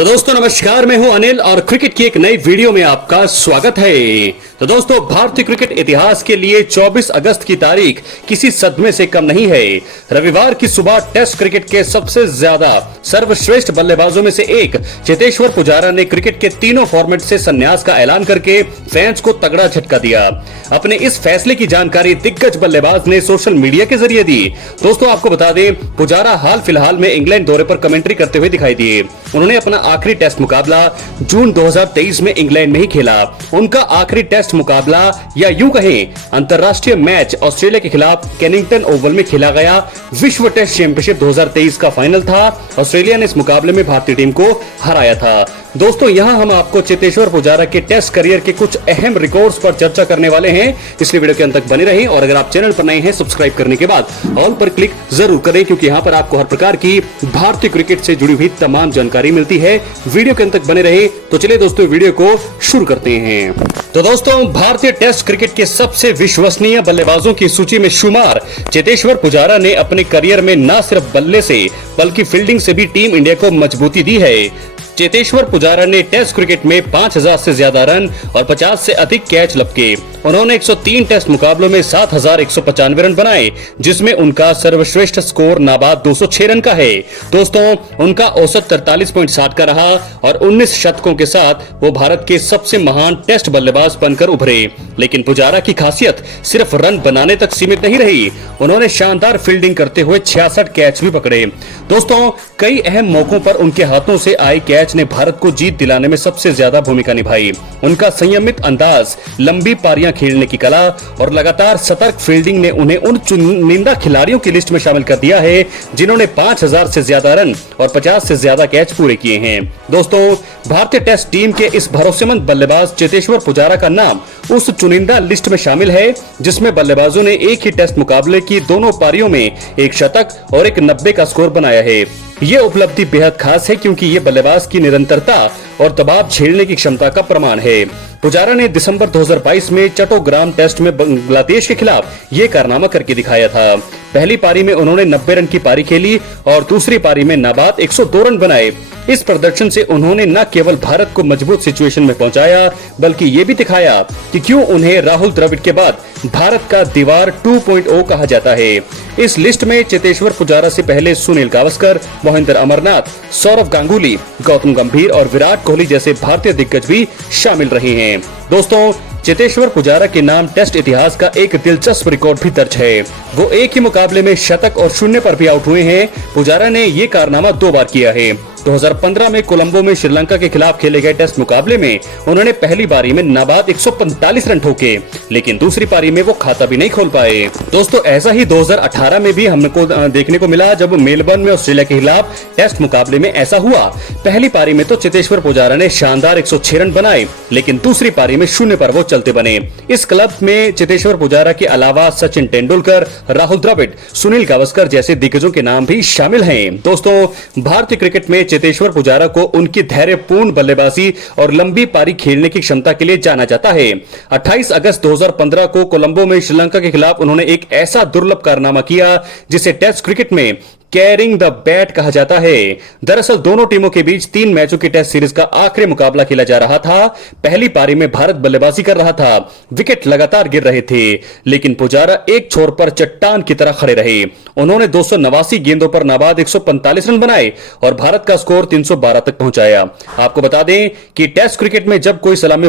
तो दोस्तों नमस्कार, मैं हूं अनिल और क्रिकेट की एक नई वीडियो में आपका स्वागत है। तो दोस्तों भारतीय क्रिकेट इतिहास के लिए 24 अगस्त की तारीख किसी सदमे से कम नहीं है। रविवार की सुबह टेस्ट क्रिकेट के सबसे ज्यादा सर्वश्रेष्ठ बल्लेबाजों में से एक चेतेश्वर पुजारा ने क्रिकेट के तीनों फॉर्मेट से संन्यास का ऐलान करके फैंस को तगड़ा झटका दिया। अपने इस फैसले की जानकारी दिग्गज बल्लेबाज ने सोशल मीडिया के जरिए दी। दोस्तों आपको बता दें, पुजारा हाल फिलहाल में इंग्लैंड दौरे पर कमेंट्री करते हुए दिखाई दिए। उन्होंने अपना आखिरी टेस्ट मुकाबला जून 2023 में इंग्लैंड में ही खेला। उनका आखिरी टेस्ट मुकाबला या यूं कहें अंतरराष्ट्रीय मैच ऑस्ट्रेलिया के खिलाफ केनिंगटन ओवल में खेला गया विश्व टेस्ट चैंपियनशिप 2023 का फाइनल था। ऑस्ट्रेलिया ने इस मुकाबले में भारतीय टीम को हराया था। दोस्तों यहां हम आपको चेतेश्वर पुजारा के टेस्ट करियर के कुछ अहम रिकॉर्ड्स पर चर्चा करने वाले हैं, इसलिए वीडियो के अंत तक बने रहें। और अगर आप चैनल पर नए हैं, सब्सक्राइब करने के बाद ऑल पर क्लिक जरूर करें, क्योंकि यहां पर आपको हर प्रकार की भारतीय क्रिकेट से जुड़ी हुई तमाम जानकारी मिलती है। वीडियो के अंत तक बने रहे। तो चलिए दोस्तों वीडियो को शुरू करते हैं। तो दोस्तों भारतीय टेस्ट क्रिकेट के सबसे विश्वसनीय बल्लेबाजों की सूची में शुमार चेतेश्वर पुजारा ने अपने करियर में न सिर्फ बल्ले से बल्कि फील्डिंग से भी टीम इंडिया को मजबूती दी है। चेतेश्वर पुजारा ने टेस्ट क्रिकेट में 5000 से ज्यादा रन और 50 से अधिक कैच लपके। उन्होंने 103 टेस्ट मुकाबलों में 7195 रन बनाए, जिसमें उनका सर्वश्रेष्ठ स्कोर नाबाद 206 रन का है। दोस्तों उनका औसत 43.7 का रहा और 19 शतकों के साथ वो भारत के सबसे महान टेस्ट बल्लेबाज बनकर उभरे। लेकिन पुजारा की खासियत सिर्फ रन बनाने तक सीमित नहीं रही, उन्होंने शानदार फील्डिंग करते हुए 66 कैच भी पकड़े। दोस्तों कई अहम मौकों पर उनके हाथों से आए कैच ने भारत को जीत दिलाने में सबसे ज्यादा भूमिका निभाई। उनका संयमित अंदाज, लंबी पारियां खेलने की कला और लगातार सतर्क फील्डिंग ने उन्हें उन चुनिंदा खिलाड़ियों की लिस्ट में शामिल कर दिया है जिन्होंने 5000 से ज्यादा रन और 50 से ज्यादा कैच पूरे किए हैं। दोस्तों भारतीय टेस्ट टीम के इस भरोसेमंद बल्लेबाज चेतेश्वर पुजारा का नाम उस चुनिंदा लिस्ट में शामिल है जिसमें बल्लेबाजों ने एक ही टेस्ट मुकाबले की दोनों पारियों में एक शतक और एक 90 का स्कोर बनाया है। ये उपलब्धि बेहद खास है क्योंकि ये बल्लेबाज की निरंतरता और दबाव झेलने की क्षमता का प्रमाण है। पुजारा ने दिसंबर 2022 में चट्टोग्राम टेस्ट में बांग्लादेश के खिलाफ ये कारनामा करके दिखाया था। पहली पारी में उन्होंने 90 रन की पारी खेली और दूसरी पारी में नाबाद 102 रन बनाए। इस प्रदर्शन से उन्होंने न केवल भारत को मजबूत सिचुएशन में पहुंचाया, बल्कि ये भी दिखाया कि क्यों उन्हें राहुल द्रविड़ के बाद भारत का दीवार 2.0 कहा जाता है। इस लिस्ट में चेतेश्वर पुजारा से पहले सुनील गावस्कर, मोहिंदर अमरनाथ, सौरव गांगुली, गौतम गंभीर और विराट कोहली जैसे भारतीय दिग्गज भी शामिल रहे हैं। दोस्तों चेतेश्वर पुजारा के नाम टेस्ट इतिहास का एक दिलचस्प रिकॉर्ड भी दर्ज है। वो एक ही मुकाबले में शतक और शून्य पर भी आउट हुए हैं। पुजारा ने ये कारनामा 2 बार किया है। 2015 में कोलंबो में श्रीलंका के खिलाफ खेले गए टेस्ट मुकाबले में उन्होंने पहली पारी में नाबाद 145 रन ठोके, लेकिन दूसरी पारी में वो खाता भी नहीं खोल पाए। दोस्तों ऐसा ही 2018 में भी हमको देखने को मिला, जब मेलबर्न में ऑस्ट्रेलिया के खिलाफ टेस्ट मुकाबले में ऐसा हुआ। पहली पारी में तो चेतेश्वर पुजारा ने शानदार 106 रन बनाए, लेकिन दूसरी पारी में शून्य पर वो चलते बने। इस क्लब में चेतेश्वर पुजारा के अलावा सचिन तेंदुलकर, राहुल द्रविड़, सुनील गावस्कर जैसे दिग्गजों के नाम भी शामिल हैं। दोस्तों भारतीय क्रिकेट में चेतेश्वर पुजारा को उनकी धैर्यपूर्ण बल्लेबाजी और लंबी पारी खेलने की क्षमता के लिए जाना जाता है। 28 अगस्त 2015 को कोलंबो में श्रीलंका के खिलाफ उन्होंने एक ऐसा दुर्लभ कारनामा किया जिसे टेस्ट क्रिकेट में कैरिंग द बैट कहा जाता है। दरअसल दोनों टीमों के बीच 3 मैचों की टेस्ट सीरीज का आखिरी मुकाबला खेला जा रहा था। पहली पारी में भारत बल्लेबाजी कर रहा था, विकेट लगातार गिर रहे थे, लेकिन पुजारा एक छोर पर चट्टान की तरह खड़े रहे। उन्होंने 289 गेंदों पर नाबाद 145 रन बनाए और भारत का स्कोर 312 तक पहुंचाया। आपको बता दें कि टेस्ट क्रिकेट में जब कोई सलामी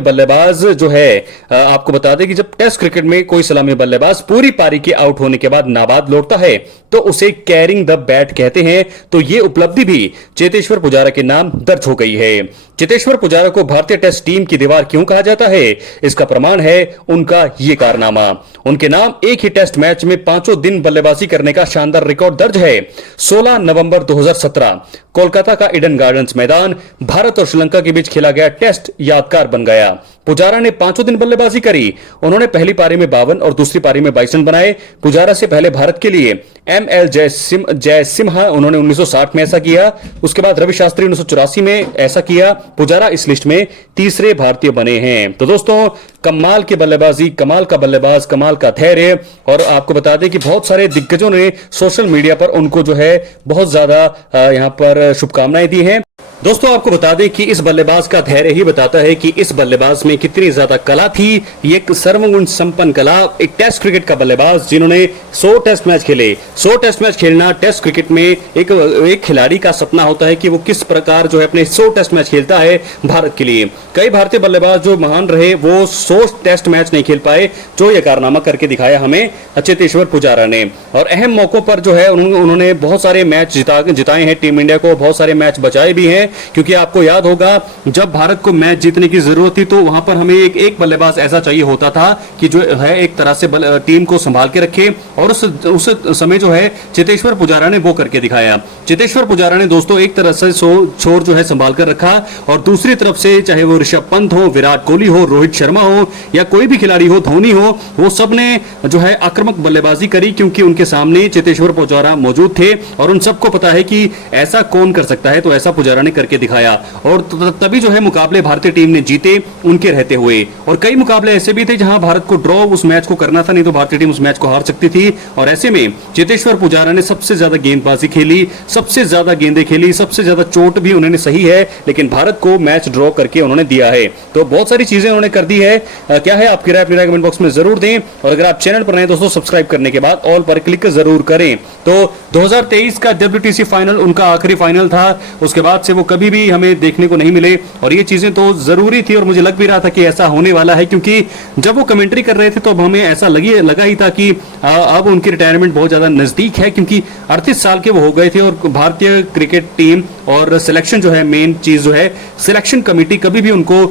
बल्लेबाज पूरी पारी के आउट होने के बाद नाबाद लौटता है तो उसे कैरिंग द बैट कहते हैं। तो ये उपलब्धि भी चेतेश्वर पुजारा के नाम दर्ज हो गई है। चेतेश्वर पुजारा को भारतीय टेस्ट टीम की दीवार क्यों कहा जाता है, इसका प्रमाण है उनका ये कारनामा। उनके नाम एक ही टेस्ट मैच में 5 दिन बल्लेबाजी करने का शानदार रिकॉर्ड दर्ज है। 16 नवंबर 2017 कोलकाता का ईडन गार्डन्स मैदान भारत और श्रीलंका के बीच खेला गया टेस्ट यादगार बन गया। पुजारा ने 5 दिन बल्लेबाजी करी। उन्होंने पहली पारी में 52 और दूसरी पारी में 22 रन बनाए। पुजारा से पहले भारत के लिए एमएल जयसिम्हा उन्होंने 1960 में ऐसा किया। उसके बाद रवि शास्त्री 1984 में ऐसा किया। पुजारा इस लिस्ट में तीसरे भारतीय बने हैं। तो दोस्तों कमाल की बल्लेबाजी, कमाल का बल्लेबाज, कमाल का धैर्य। और आपको बता दें कि बहुत सारे दिग्गजों ने सोशल मीडिया पर उनको जो है बहुत ज्यादा यहां पर शुभकामनाएं दी हैं। दोस्तों आपको बता दें कि इस बल्लेबाज का धैर्य ही बताता है कि इस बल्लेबाज में कितनी ज्यादा कला थी। ये एक सर्वगुण संपन्न कला, एक टेस्ट क्रिकेट का बल्लेबाज जिन्होंने 100 टेस्ट मैच खेले। 100 टेस्ट मैच खेलना टेस्ट क्रिकेट में एक खिलाड़ी का सपना होता है कि वो किस प्रकार जो है अपने 100 टेस्ट मैच खेलता है भारत के लिए। कई भारतीय बल्लेबाज जो महान रहे वो 100 टेस्ट मैच नहीं खेल पाए, जो ये कारनामा करके दिखाया हमें चेतेश्वर पुजारा ने। और अहम मौकों पर जो है उन्होंने बहुत सारे मैच जिताए हैं, टीम इंडिया को बहुत सारे मैच बचाए भी हैं। क्योंकि आपको याद होगा जब भारत को मैच जीतने की जरूरत थी तो वहां पर हमें एक बल्लेबाज ऐसा चाहिए होता था कि जो है एक तरह से टीम को संभाल के रखे, और उस समय जो है चेतेश्वर पुजारा ने वो करके दिखाया। चेतेश्वर पुजारा ने दोस्तों एक तरह से छोर जो है संभाल कर रखा, और दूसरी तरफ से चाहे वो ऋषभ पंत हो, विराट कोहली हो, रोहित शर्मा हो या कोई भी खिलाड़ी हो, धोनी हो, वो सब ने जो है आक्रामक बल्लेबाजी करी क्योंकि उनके सामने चेतेश्वर पुजारा मौजूद थे और उन सबको पता है कि ऐसा कौन कर सकता है, तो ऐसा पुजारा ने करके दिखाया। और तभी जो है मुकाबले भारतीय टीम ने जीते उनके रहते हुए। और कई मुकाबले ऐसे भी थे जहां भारत को ड्रॉ उस मैच को करना था, नहीं तो भारतीय टीम उस मैच को हार सकती थी। और ऐसे में चेतेश्वर पुजारा ने सबसे ज्यादा गेंदबाजी खेली, सबसे ज्यादा गेंदें खेली, सबसे ज्यादा चोट भी उन्होंने सही है, लेकिन भारत को मैच ड्रॉ करके उन्होंने दिया है। तो बहुत सारी चीजें उन्होंने कर दी है। क्या है आपकी राय, अपनी राय कमेंट बॉक्स में जरूर दें। और अगर आप चैनल पर नए दोस्तों सब्सक्राइब करने के बाद ऑल पर क्लिक जरूर करें। तो 2023 का WTC फाइनल उनका आखिरी फाइनल था, उसके बाद से वो कभी भी हमें देखने को नहीं मिले, और ये चीजें तो जरूरी थी और मुझे लग भी रहा था कि ऐसा होने वाला है, क्योंकि जब वो कमेंट्री कर रहे थे तो अब हमें ऐसा लगा ही था कि अब उनकी रिटायरमेंट बहुत ज्यादा नजदीक है, क्योंकि 38 साल के वो हो गए थे और भारतीय क्रिकेट टीम और सिलेक्शन जो है, मेन चीज जो है सिलेक्शन कमेटी कभी भी उनको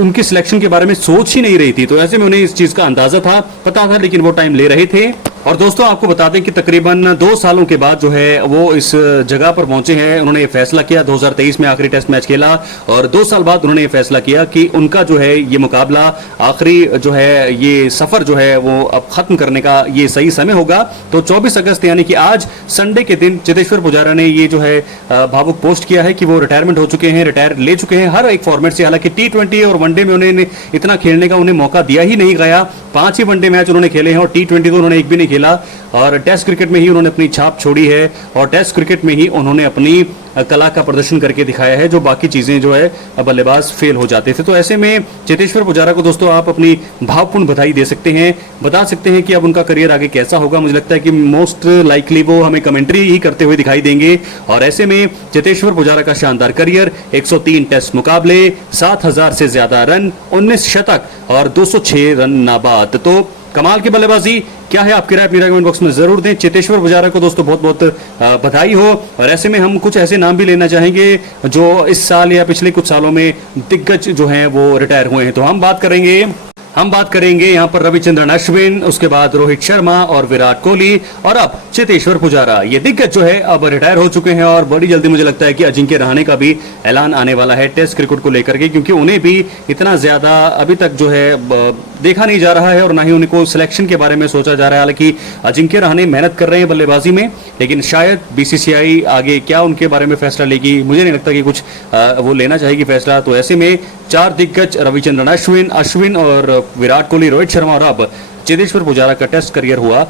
उनकी सिलेक्शन के बारे में सोच ही नहीं रही थी। तो ऐसे में उन्हें इस चीज का अंदाजा था, पता था, लेकिन वो टाइम ले रहे थे। और दोस्तों आपको बता दें कि तकरीबन 2 सालों के बाद जो है वो इस जगह पर पहुंचे हैं। उन्होंने ये फैसला किया, 2023 में आखिरी टेस्ट मैच खेला और 2 साल बाद उन्होंने ये फैसला किया कि उनका जो है ये मुकाबला, आखिरी जो है ये सफर जो है वो अब खत्म करने का ये सही समय होगा। तो 24 अगस्त यानी कि आज संडे के दिन चेतेश्वर पुजारा ने ये जो है भावुक पोस्ट किया है कि वो रिटायरमेंट हो चुके हैं, रिटायर ले चुके हैं हर एक फॉर्मेट से। हालांकि T20 और वनडे में उन्हें इतना खेलने का उन्हें मौका दिया ही नहीं गया, 5 ही वनडे मैच उन्होंने खेले हैं और T20 तो उन्होंने एक भी नहीं खेला। और टेस्ट क्रिकेट में ही उन्होंने अपनी छाप छोड़ी है और टेस्ट क्रिकेट में ही उन्होंने अपनी कला का प्रदर्शन करके दिखाया है, जो बाकी चीजें जो है बल्लेबाज फेल हो जाते थे। तो ऐसे में चेतेश्वर पुजारा को दोस्तों आप अपनी भावपूर्ण बधाई दे सकते हैं, बता सकते हैं कि अब उनका करियर आगे कैसा होगा। मुझे लगता है कि मोस्ट लाइकली वो हमें कमेंट्री ही करते हुए दिखाई देंगे। और ऐसे में चेतेश्वर पुजारा का शानदार करियर, 103 टेस्ट मुकाबले, 7000 से ज्यादा रन, 19 शतक और 206 रन नाबाद। तो कमाल की बल्लेबाजी। क्या है आपकी राय, अपनी राय कमेंट बॉक्स में जरूर दें। चेतेश्वर पुजारा को दोस्तों बहुत बहुत बधाई हो। और ऐसे में हम कुछ ऐसे नाम भी लेना चाहेंगे जो इस साल या पिछले कुछ सालों में दिग्गज जो हैं वो रिटायर हुए हैं। तो हम बात करेंगे यहाँ पर रविचंद्रन अश्विन, उसके बाद रोहित शर्मा और विराट कोहली, और अब चेतेश्वर पुजारा। ये दिग्गज जो है अब रिटायर हो चुके हैं और बड़ी जल्दी मुझे लगता है कि अजिंक्य रहाणे का भी ऐलान आने वाला है टेस्ट क्रिकेट को लेकर के, क्योंकि उन्हें भी इतना ज्यादा अभी तक जो है देखा नहीं जा रहा है और ना ही उनको सिलेक्शन के बारे में सोचा जा रहा है। हालांकि अजिंक्य रहाणे मेहनत कर रहे हैं बल्लेबाजी में, लेकिन शायद BCCI आगे क्या उनके बारे में फैसला लेगी, मुझे नहीं लगता कि कुछ वो लेना चाहेगी फैसला। तो ऐसे में 4 दिग्गज रविचंद्रन अश्विन और विराट कोहली, रोहित शर्मा और अब चेतेश्वर पुजारा का टेस्ट करियर हुआ